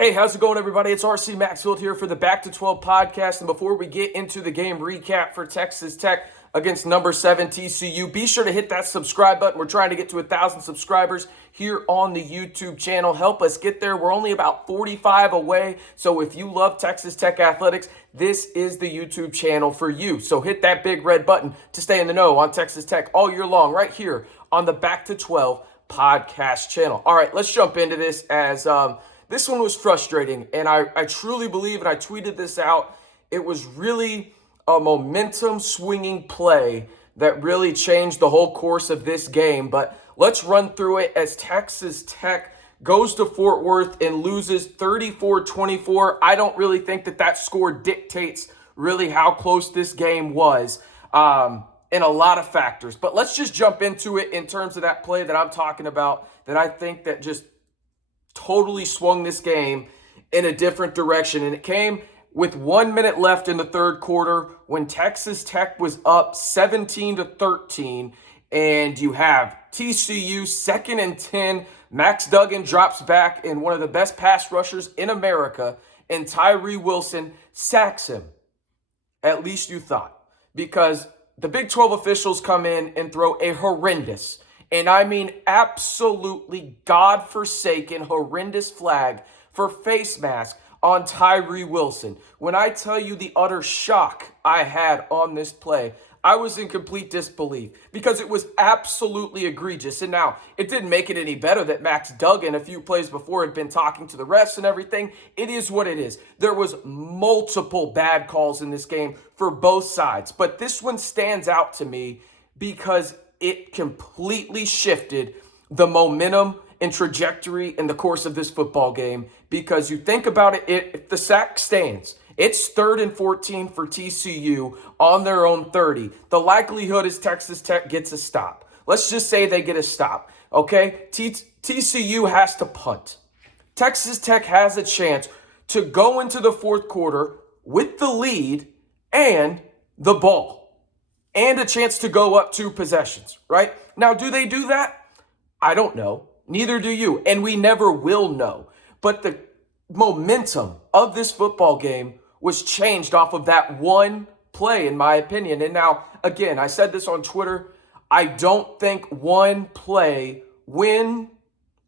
Hey, how's it going, everybody? It's RC Maxfield here for the Back to 12 podcast. And before we get into the game recap for Texas Tech against number 7 TCU, be sure to hit that subscribe button. We're trying to get to 1,000 subscribers here on the YouTube channel. Help us get there. We're only about 45 away. So if you love Texas Tech athletics, this is the YouTube channel for you. So hit that big red button to stay in the know on Texas Tech all year long right here on the Back to 12 podcast channel. All right, let's jump into this as this one was frustrating, and I truly believe, and I tweeted this out, it was really a momentum-swinging play that really changed the whole course of this game. But let's run through it as Texas Tech goes to Fort Worth and loses 34-24. I don't really think that score dictates really how close this game was in a lot of factors. But let's just jump into it in terms of that play that I'm talking about that I think that just totally swung this game in a different direction. And it came with 1 minute left in the third quarter when Texas Tech was up 17-13. And you have TCU 2nd and 10. Max Duggan drops back, and one of the best pass rushers in America, and Tyree Wilson sacks him. At least you thought. Because the Big 12 officials come in and throw a horrendous, and I mean absolutely godforsaken, horrendous flag for face mask on Tyree Wilson. When I tell you the utter shock I had on this play, I was in complete disbelief because it was absolutely egregious. And now, it didn't make it any better that Max Duggan, a few plays before, had been talking to the refs and everything. It is what it is. There was multiple bad calls in this game for both sides. But this one stands out to me because it completely shifted the momentum and trajectory in the course of this football game. Because you think about it, if the sack stands, it's 3rd and 14 for TCU on their own 30. The likelihood is Texas Tech gets a stop. Let's just say they get a stop, okay? TCU has to punt. Texas Tech has a chance to go into the fourth quarter with the lead and the ball, and a chance to go up 2 possessions, right? Now, do they do that? I don't know. Neither do you, and we never will know. But the momentum of this football game was changed off of that one play, in my opinion. And now, again, I said this on Twitter, I don't think one play win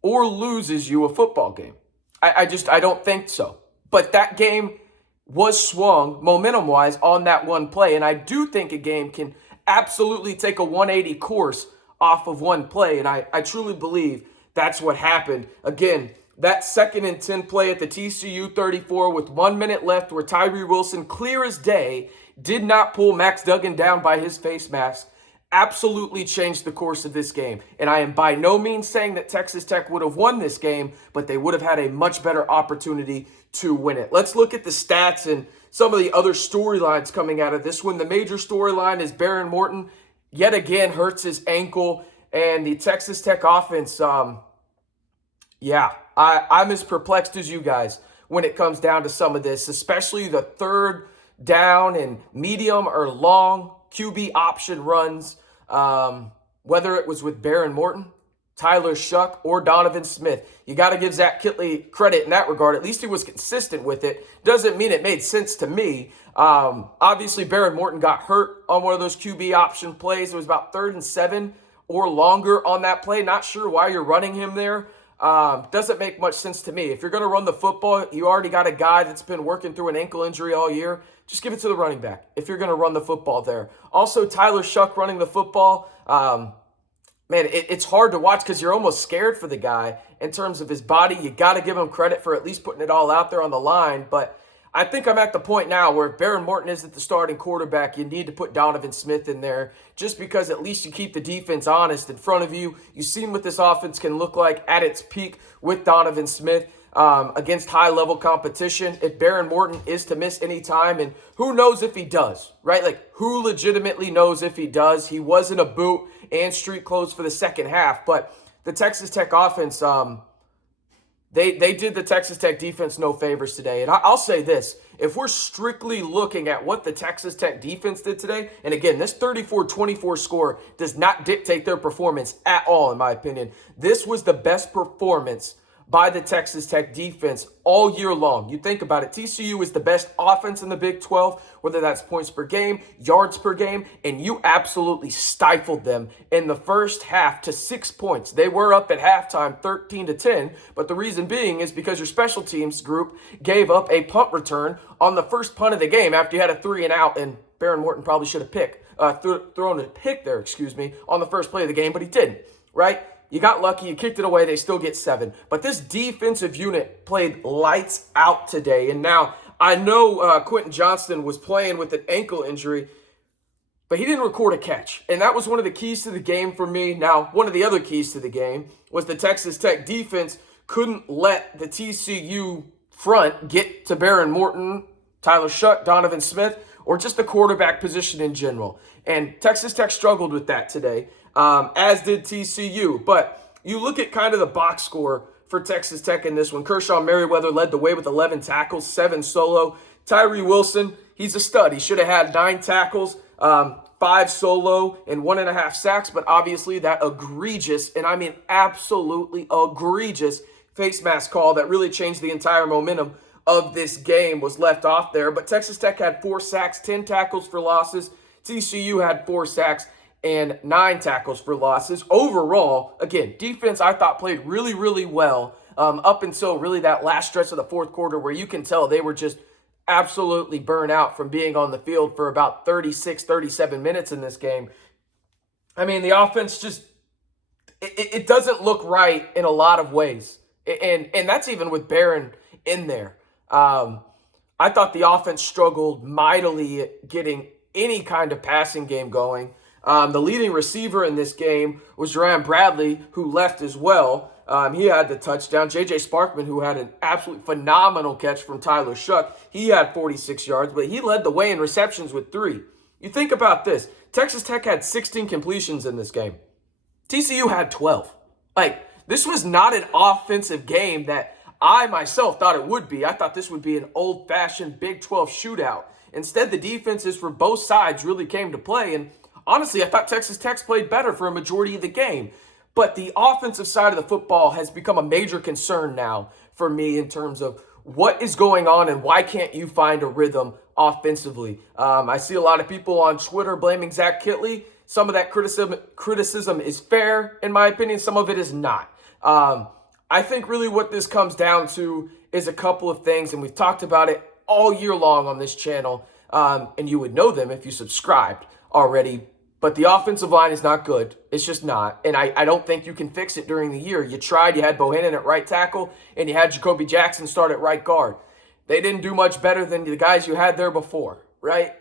or loses you a football game. I don't think so. But that game was swung momentum-wise on that one play. And I do think a game can absolutely take a 180 course off of one play. And I truly believe that's what happened. Again, that 2nd and 10 play at the TCU 34 with 1 minute left where Tyree Wilson, clear as day, did not pull Max Duggan down by his face mask, absolutely changed the course of this game. And I am by no means saying that Texas Tech would have won this game, but they would have had a much better opportunity to win it. Let's look at the stats and some of the other storylines coming out of this one. The major storyline is Behren Morton yet again hurts his ankle, and the Texas Tech offense, I'm as perplexed as you guys when it comes down to some of this, especially the third down and medium or long QB option runs, whether it was with Behren Morton, Tyler Shuck, or Donovan Smith. You got to give Zach Kittley credit in that regard. At least he was consistent with it. Doesn't mean it made sense to me. Obviously, Behren Morton got hurt on one of those QB option plays. It was about 3rd and 7 or longer on that play. Not sure why you're running him there. Doesn't make much sense to me. If you're going to run the football, you already got a guy that's been working through an ankle injury all year. Just give it to the running back if you're going to run the football there. Also, Tyler Shuck running the football. It's hard to watch because you're almost scared for the guy in terms of his body. You got to give him credit for at least putting it all out there on the line. But I think I'm at the point now where if Behren Morton isn't the starting quarterback, you need to put Donovan Smith in there just because at least you keep the defense honest in front of you. You've seen what this offense can look like at its peak with Donovan Smith against high-level competition. If Behren Morton is to miss any time, and who knows if he does, right? Like, who legitimately knows if he does? He was in a boot and street clothes for the second half, but the Texas Tech offense, They did the Texas Tech defense no favors today. And I'll say this, if we're strictly looking at what the Texas Tech defense did today, and again, this 34-24 score does not dictate their performance at all, in my opinion. This was the best performance by the Texas Tech defense all year long. You think about it, TCU is the best offense in the Big 12, whether that's points per game, yards per game, and you absolutely stifled them in the first half to 6 points. They were up at halftime 13-10, but the reason being is because your special teams group gave up a punt return on the first punt of the game after you had a 3-and-out, and Behren Morton probably should have thrown a pick there, on the first play of the game, but he didn't, right? You got lucky, you kicked it away, they still get 7. But this defensive unit played lights out today. And now, I know Quentin Johnston was playing with an ankle injury, but he didn't record a catch. And that was one of the keys to the game for me. Now, one of the other keys to the game was the Texas Tech defense couldn't let the TCU front get to Behren Morton, Tyler Shutt, Donovan Smith, or just the quarterback position in general. And Texas Tech struggled with that today. As did TCU. But you look at kind of the box score for Texas Tech in this one. Kershaw Merriweather led the way with 11 tackles, 7 solo. Tyree Wilson, he's a stud. He should have had 9 tackles, 5 solo, and 1.5 sacks. But obviously that egregious, and I mean absolutely egregious, face mask call that really changed the entire momentum of this game was left off there. But Texas Tech had 4 sacks, 10 tackles for losses. TCU had 4 sacks and 9 tackles for losses. Overall, again, defense I thought played really, really well up until really that last stretch of the fourth quarter where you can tell they were just absolutely burnt out from being on the field for about 36, 37 minutes in this game. I mean, the offense just, it doesn't look right in a lot of ways. And that's even with Behren in there. I thought the offense struggled mightily at getting any kind of passing game going. The leading receiver in this game was Jerron Bradley, who left as well. He had the touchdown. J.J. Sparkman, who had an absolutely phenomenal catch from Tyler Shuck, he had 46 yards, but he led the way in receptions with 3. You think about this. Texas Tech had 16 completions in this game. TCU had 12. This was not an offensive game that I myself thought it would be. I thought this would be an old-fashioned Big 12 shootout. Instead, the defenses for both sides really came to play, and honestly, I thought Texas Tech played better for a majority of the game. But the offensive side of the football has become a major concern now for me in terms of what is going on and why can't you find a rhythm offensively. I see a lot of people on Twitter blaming Zach Kittley. Some of that criticism is fair, in my opinion. Some of it is not. I think really what this comes down to is a couple of things, and we've talked about it all year long on this channel, and you would know them if you subscribed already. But the offensive line is not good. It's just not. And I don't think you can fix it during the year. You tried. You had Bohannon at right tackle, and you had Jacoby Jackson start at right guard. They didn't do much better than the guys you had there before, right?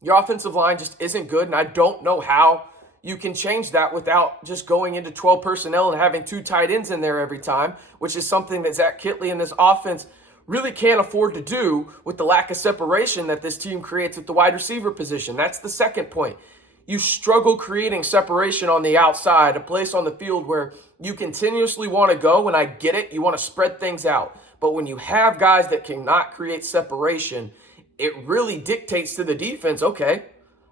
Your offensive line just isn't good, and I don't know how you can change that without just going into 12 personnel and having 2 tight ends in there every time, which is something that Zach Kittley and this offense really can't afford to do with the lack of separation that this team creates with the wide receiver position. That's the second point. You struggle creating separation on the outside, a place on the field where you continuously want to go, and I get it, you want to spread things out. But when you have guys that cannot create separation, it really dictates to the defense, okay,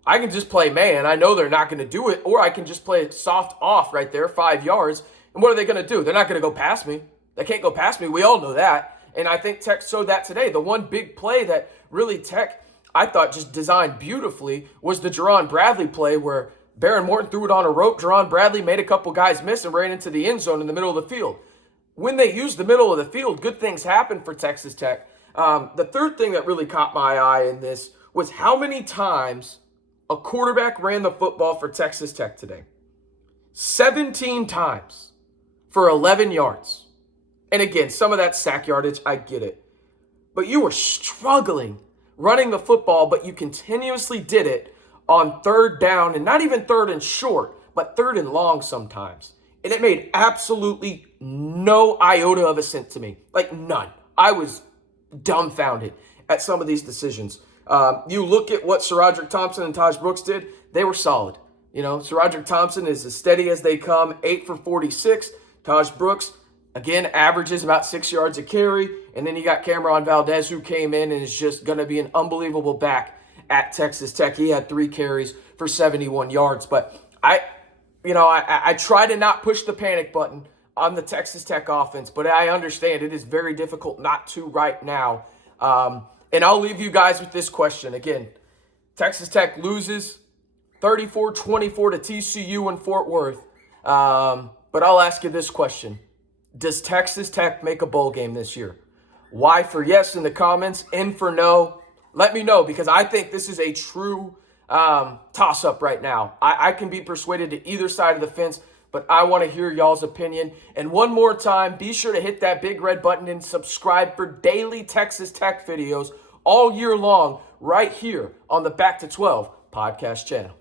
I can just play man. I know they're not going to do it, or I can just play soft off right there, 5 yards. And what are they going to do? They're not going to go past me. They can't go past me. We all know that. And I think Tech showed that today. The one big play that really Tech, I thought, just designed beautifully was the Jerron Bradley play where Behren Morton threw it on a rope. Jerron Bradley made a couple guys miss and ran into the end zone in the middle of the field. When they used the middle of the field, good things happened for Texas Tech. The third thing that really caught my eye in this was how many times a quarterback ran the football for Texas Tech today. 17 times for 11 yards. And again, some of that sack yardage, I get it. But you were struggling running the football, but you continuously did it on 3rd down, and not even 3rd and short, but 3rd and long sometimes. And it made absolutely no iota of a sense to me. None. I was dumbfounded at some of these decisions. You look at what SaRodorick Thompson and Taj Brooks did, they were solid. SaRodorick Thompson is as steady as they come, 8 for 46. Taj Brooks, again, averages about 6 yards a carry. And then you got Cameron Valdez, who came in and is just going to be an unbelievable back at Texas Tech. He had 3 carries for 71 yards. But I try to not push the panic button on the Texas Tech offense, but I understand it is very difficult not to right now. And I'll leave you guys with this question. Again, Texas Tech loses 34-24 to TCU in Fort Worth. But I'll ask you this question. Does Texas Tech make a bowl game this year? Y for yes in the comments, N for no. Let me know, because I think this is a true toss-up right now. I can be persuaded to either side of the fence, but I want to hear y'all's opinion. And one more time, be sure to hit that big red button and subscribe for daily Texas Tech videos all year long right here on the Back to 12 podcast channel.